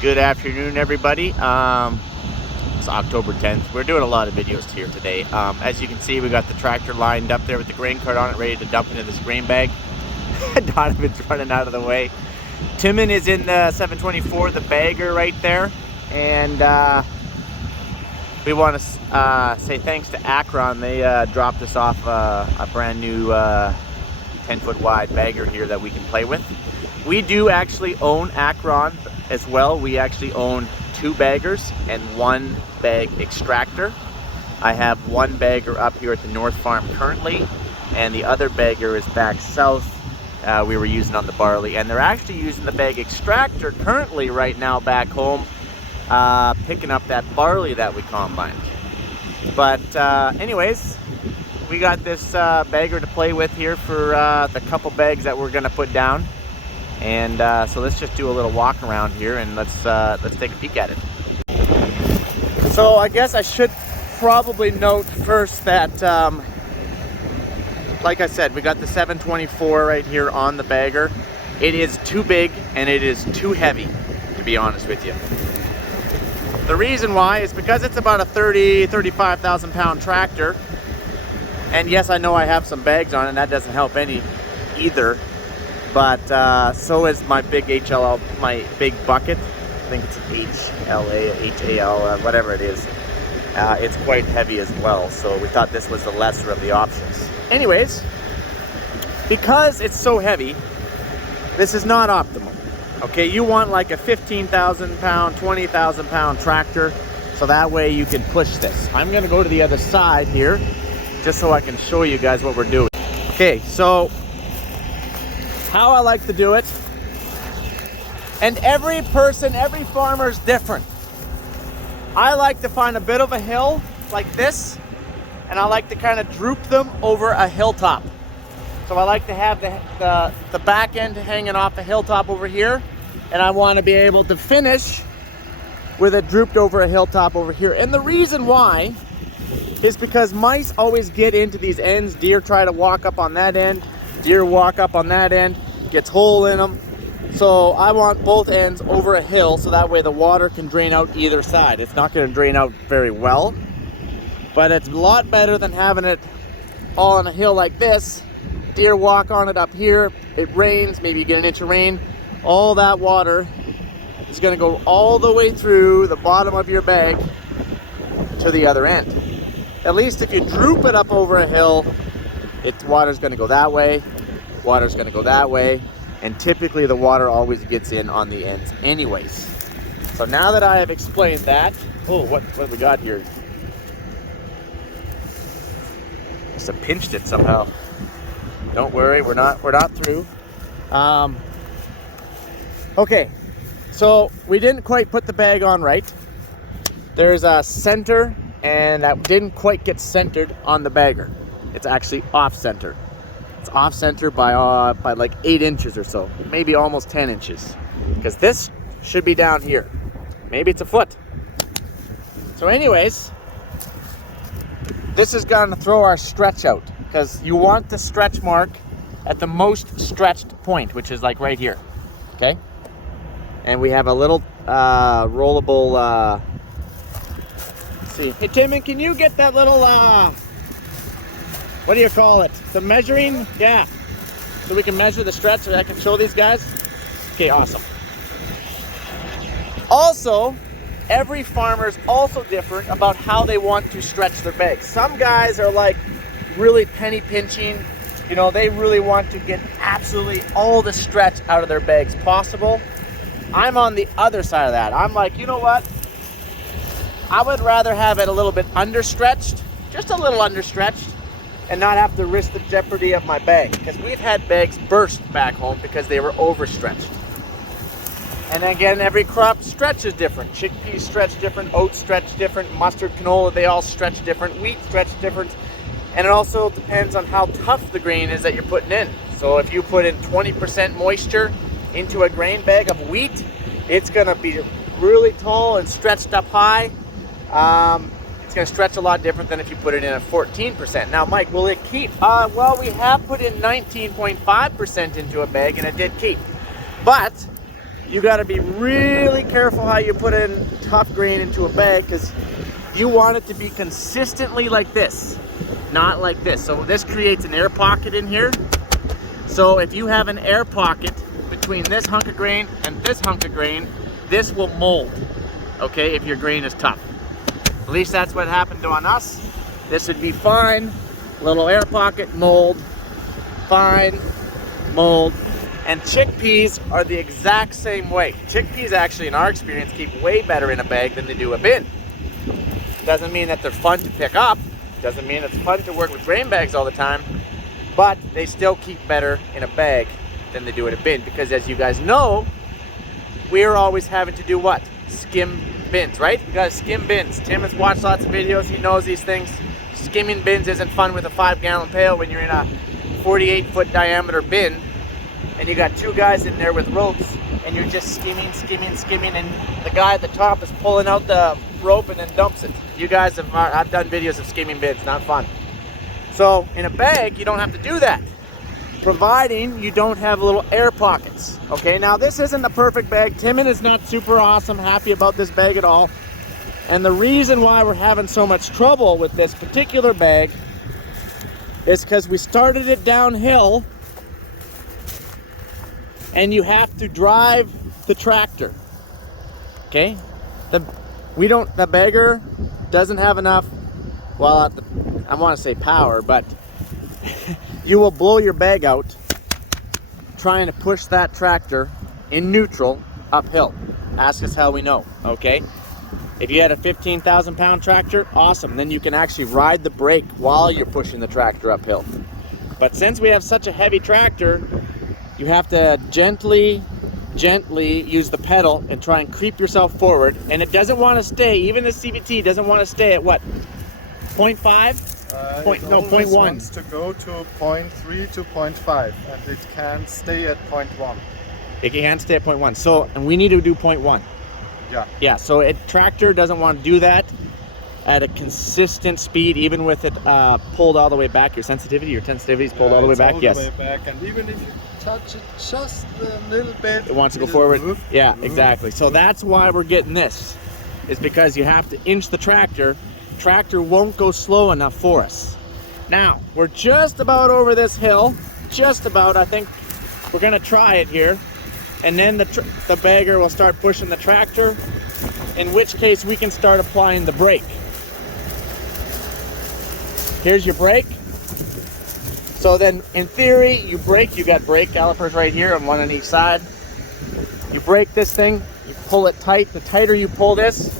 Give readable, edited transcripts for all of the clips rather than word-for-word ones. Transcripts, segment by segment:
Good afternoon, everybody. It's October 10th. We're doing a lot of videos here today. As you can see, we got the tractor lined up there with the grain cart on it, ready to dump into this grain bag. Donovan's running out of the way. Timon is in the 724, the bagger right there. And we want to say thanks to Akron. They dropped us off a brand new 10-foot wide bagger here that we can play with. We do actually own Akron as well. We actually own 2 baggers and 1 bag extractor. I have 1 bagger up here at the North Farm currently, and the other bagger is back south. We were using on the barley, and they're actually using the bag extractor currently right now back home, picking up that barley that we combined. But anyways, we got this bagger to play with here for the couple bags that we're gonna put down. And so let's just do a little walk around here and let's take a peek at it. So I guess I should probably note first that, like I said, we got the 724 right here on the bagger. It is too big and it is too heavy, to be honest with you. The reason why is because it's about a 35,000 pound tractor. And yes, I know I have some bags on it, and that doesn't help any either. But so is my big HLL, my big bucket. I think it's an HAL, whatever it is. It's quite heavy as well, so we thought this was the lesser of the options. Anyways, because it's so heavy, this is not optimal. Okay, you want like a 15,000 pound, 20,000 pound tractor, so that way you can push this. I'm gonna go to the other side here, just so I can show you guys what we're doing. Okay, so how I like to do it, and every person, every farmer is different. I like to find a bit of a hill like this, and I like to kind of droop them over a hilltop. So I like to have the back end hanging off the hilltop over here, and I want to be able to finish with it drooped over a hilltop over here. And the reason why is because mice always get into these ends. Deer try to walk up on that end. Deer walk up on that end, gets hole in them. So I want both ends over a hill so that way the water can drain out either side. It's not going to drain out very well, but it's a lot better than having it all on a hill like this. Deer walk on it up here, it rains, maybe you get an inch of rain. All that water is going to go all the way through the bottom of your bag to the other end. At least if you droop it up over a hill, water's going to go that way, water's going to go that way, and typically the water always gets in on the ends anyways. So now that I have explained that, oh, what have we got here? Must have pinched it somehow. Don't worry, we're not through. Okay, so we didn't quite put the bag on right. There's a center, and that didn't quite get centered on the bagger. It's actually off center. It's off center by like 8 inches or so, maybe almost 10 inches, because this should be down here. Maybe it's a foot. So anyways, this is going to throw our stretch out, because you want the stretch mark at the most stretched point, which is like right here. Okay, and we have a little rollable. Let's see. Hey Timon, can you get that little what do you call it? The measuring? Yeah. So we can measure the stretch so I can show these guys. Okay, awesome. Also, every farmer is also different about how they want to stretch their bags. Some guys are like really penny pinching. You know, they really want to get absolutely all the stretch out of their bags possible. I'm on the other side of that. I'm like, you know what? I would rather have it a little bit understretched, just a little understretched, and not have to risk the jeopardy of my bag. Because we've had bags burst back home because they were overstretched. And again, every crop stretch is different. Chickpeas stretch different, oats stretch different, mustard, canola, they all stretch different, wheat stretch different. And it also depends on how tough the grain is that you're putting in. So if you put in 20% moisture into a grain bag of wheat, it's gonna be really tall and stretched up high. It's going to stretch a lot different than if you put it in at 14%. Now, Mike, will it keep? Well, we have put in 19.5% into a bag, and it did keep. But you got to be really careful how you put in tough grain into a bag, because you want it to be consistently like this, not like this. So this creates an air pocket in here. So if you have an air pocket between this hunk of grain and this hunk of grain, this will mold, okay, if your grain is tough. At least that's what happened on us. This would be fine, little air pocket, mold, fine, mold. And chickpeas are the exact same way. Chickpeas actually, in our experience, keep way better in a bag than they do a bin. Doesn't mean that they're fun to pick up, doesn't mean it's fun to work with grain bags all the time, but they still keep better in a bag than they do in a bin, because as you guys know, we're always having to do what? Skim bins, right? We gotta skim bins. Tim has watched lots of videos, he knows these things. Skimming bins isn't fun with a 5-gallon pail when you're in a 48-foot diameter bin and you got 2 guys in there with ropes and you're just skimming, and the guy at the top is pulling out the rope and then dumps it. You guys have, I've done videos of skimming bins, not fun. So in a bag, you don't have to do that, providing you don't have little air pockets. Okay, now this isn't the perfect bag. Timon is not super awesome, happy about this bag at all. And the reason why we're having so much trouble with this particular bag is because we started it downhill and you have to drive the tractor. Okay, the bagger doesn't have enough, well, I want to say power, but you will blow your bag out trying to push that tractor in neutral uphill. Ask us how we know, okay? If you had a 15,000 pound tractor, awesome. Then you can actually ride the brake while you're pushing the tractor uphill. But since we have such a heavy tractor, you have to gently use the pedal and try and creep yourself forward. And it doesn't want to stay, even the CVT doesn't want to stay at what? 0.5? No, 0.1. Wants to go to 0.3 to 0.5, and it can't stay at 0.1. It can't stay at 0.1. So, and we need to do 0.1. Yeah, so a tractor doesn't want to do that at a consistent speed, even with it pulled all the way back. Your sensitivity is pulled all the way back. All yes. the way back, and even if you touch it just a little bit, it wants to go forward. Move. Yeah, exactly. So that's why we're getting this, is because you have to inch the tractor. Tractor won't go slow enough for us. Now we're just about over this hill, just about. I think we're gonna try it here. And then the bagger will start pushing the tractor, in which case we can start applying the brake. Here's your brake. So then in theory, you brake, you got brake calipers right here, and one on each side. You brake this thing, you pull it tight. The tighter you pull this,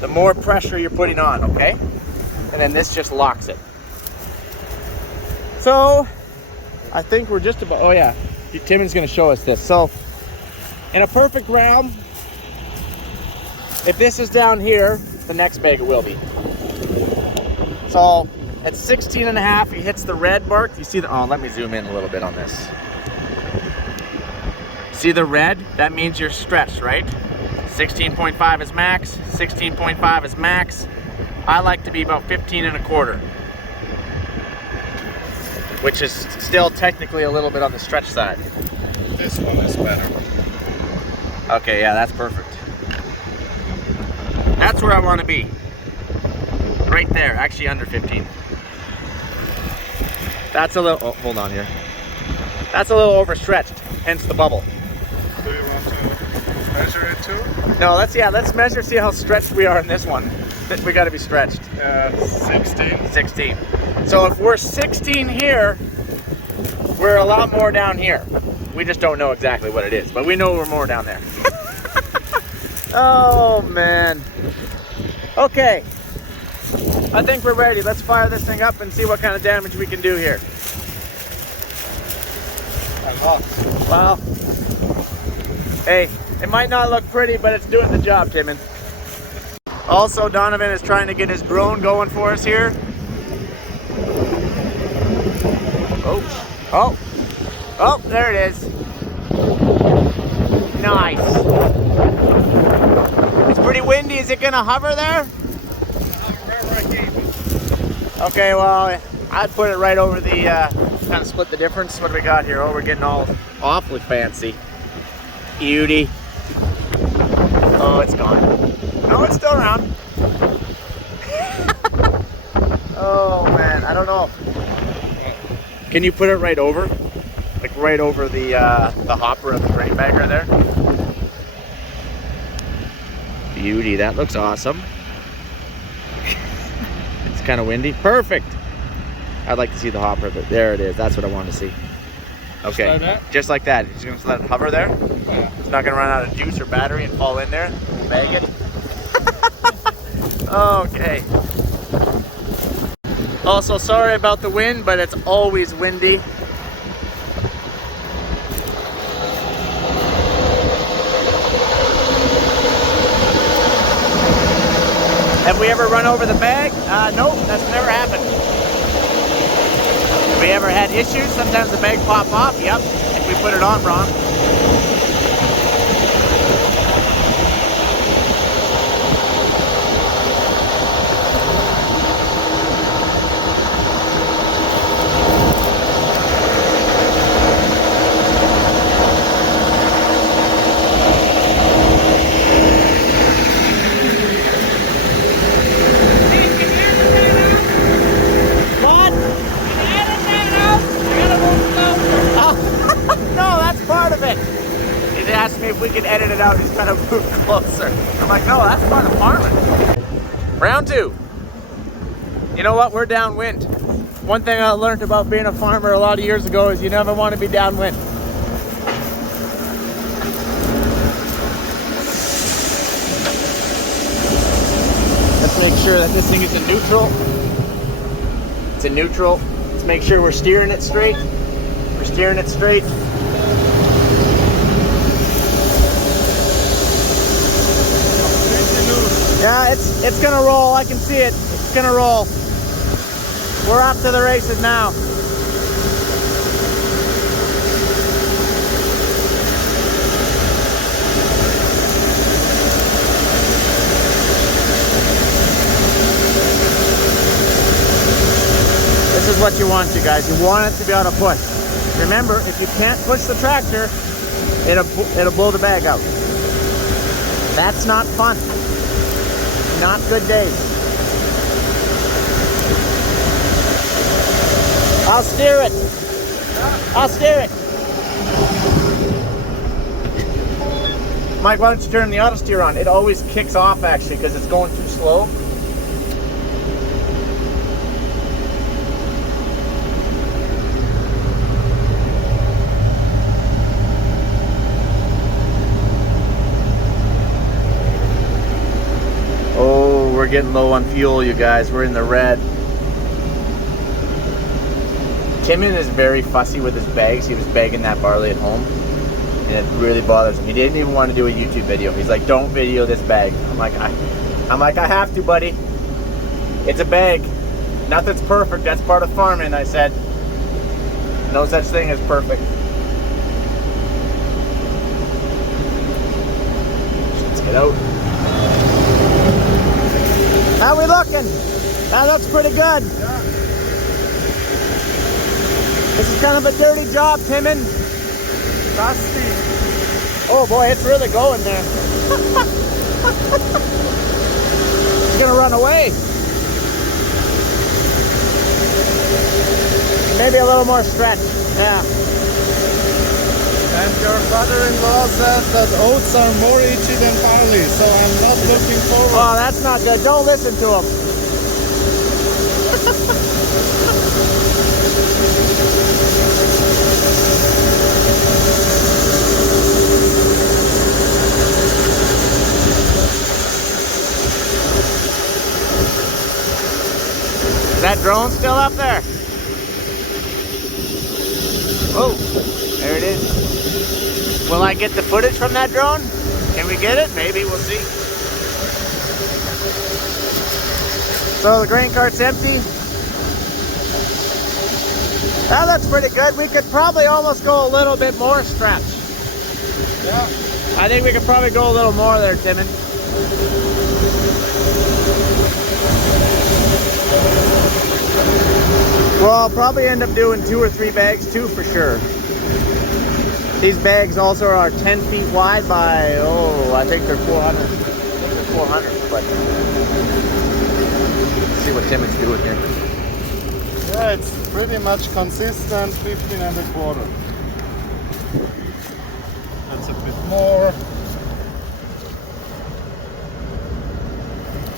the more pressure you're putting on, okay? And then this just locks it. So I think we're just about, oh yeah. Timon's going to show us this. So in a perfect round, if this is down here, the next bagger will be. So at 16.5, he hits the red mark. You see the, oh, let me zoom in a little bit on this. See the red? That means you're stretched, right? 16.5 is max, 16.5 is max. I like to be about 15.25. Which is still technically a little bit on the stretch side. This one is better. Okay, yeah, that's perfect. That's where I want to be. Right there, actually under 15. That's a little, oh, hold on here. That's a little overstretched, hence the bubble. Do you want to measure it too? No, let's measure, see how stretched we are in this one. We got to be stretched. 16. 16. So if we're 16 here, we're a lot more down here. We just don't know exactly what it is, but we know we're more down there. Oh man. Okay. I think we're ready. Let's fire this thing up and see what kind of damage we can do here. Well, hey, it might not look pretty, but it's doing the job, Timon. Also, Donovan is trying to get his drone going for us here. Oh, there it is. Nice. It's pretty windy. Is it gonna hover there? Okay, well, I'd put it right over the kind of split the difference. What do we got here? Oh, we're getting all awfully fancy. Beauty. Oh, it's gone. No, it's still around. Oh man, I don't know. Can you put it right over? Like right over the hopper of the grain bagger there? Beauty, that looks awesome. It's kind of windy. Perfect. I'd like to see the hopper, but there it is. That's what I want to see. Okay, just like that. Just gonna let it hover there. Yeah. It's not gonna run out of juice or battery and fall in there. Bag it. Okay. Also, sorry about the wind, but it's always windy. Have we ever run over the bag? Nope, that's never happened. Have we ever had issues? Sometimes the bag pop off. Yep, if we put it on wrong. If we can edit it out, he's got to move closer. I'm like, no, that's part of farming. Round 2. You know what? We're downwind. One thing I learned about being a farmer a lot of years ago is you never want to be downwind. Let's make sure that this thing is in neutral. It's in neutral. Let's make sure we're steering it straight. We're steering it straight. Yeah, it's gonna roll. I can see it. It's gonna roll. We're off to the races now. This is what you want, you guys. You want it to be able to push. Remember, if you can't push the tractor, it'll blow the bag out. That's not fun. Not good days. I'll steer it. I'll steer it. Mike, why don't you turn the auto steer on? It always kicks off actually because it's going too slow. We're getting low on fuel, you guys. We're in the red. Timon is very fussy with his bags. He was bagging that barley at home, and it really bothers him. He didn't even want to do a YouTube video. He's like, "Don't video this bag." I'm like, I have to, buddy. It's a bag. Nothing's perfect. That's part of farming. I said, no such thing as perfect. Let's get out. How we looking? That looks pretty good. Yeah. This is kind of a dirty job, Timon. Dusty. Oh boy, it's really going there. It's gonna run away. Maybe a little more stretch. Yeah. And your father-in-law said that oats are more itchy than barley, so I'm not looking forward. Oh, that's not good. Don't listen to him. Is that drone still up there? Oh, there it is. Will I get the footage from that drone? Can we get it? Maybe, we'll see. So the grain cart's empty. That looks pretty good. We could probably almost go a little bit more stretch. Yeah. I think we could probably go a little more there, Timon. Well, I'll probably end up doing 2 or 3 bags too, for sure. These bags also are 10 feet wide by, oh, I think they're 400. They're 400, but let's see what Tim is doing here. Yeah, it's pretty much consistent, 15 and a quarter. That's a bit more.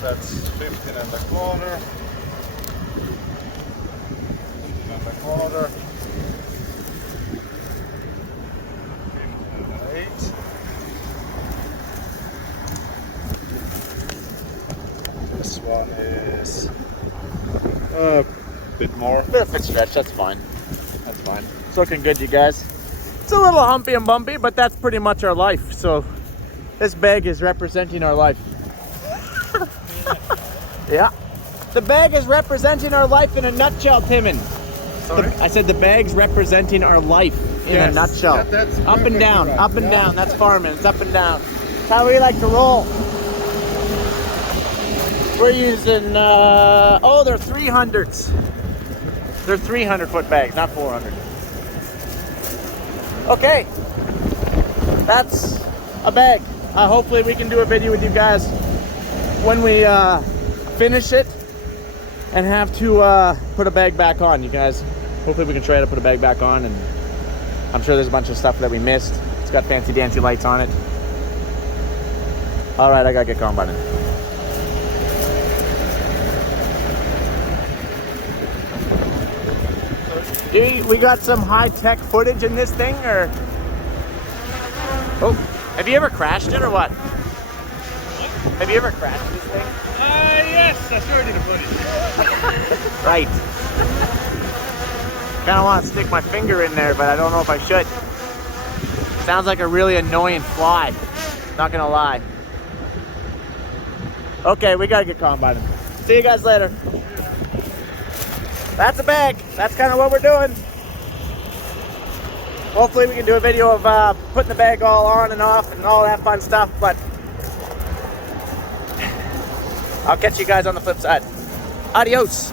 That's 15 and a quarter. 15 and a quarter. 15 and an 8. This one is a bit more. Bit of a stretch, that's fine. That's fine. It's looking good, you guys. It's a little humpy and bumpy, but that's pretty much our life. So this bag is representing our life. Yeah. The bag is representing our life in a nutshell, Timon. Sorry? I said the bag's representing our life in a nutshell. Yeah, that's up and down, right. up and down. That's farming. It's up and down. That's how we like to roll. We're using, oh, they're 300s. They're 300-foot bags, not 400. Okay. That's a bag. Hopefully we can do a video with you guys when we finish it and have to put a bag back on, you guys. Hopefully we can try to put a bag back on, and I'm sure there's a bunch of stuff that we missed. It's got fancy dancy lights on it. All right, I gotta get combining. We got some high-tech footage in this thing, or? Oh, have you ever crashed it or what? Have you ever crashed this thing? Yes, I showed you the footage. Right. Kind of want to stick my finger in there, but I don't know if I should. Sounds like a really annoying fly. Not gonna lie. Okay, we gotta get combining. See you guys later. That's a bag. That's kind of what we're doing. Hopefully we can do a video of putting the bag all on and off and all that fun stuff, but I'll catch you guys on the flip side. Adios.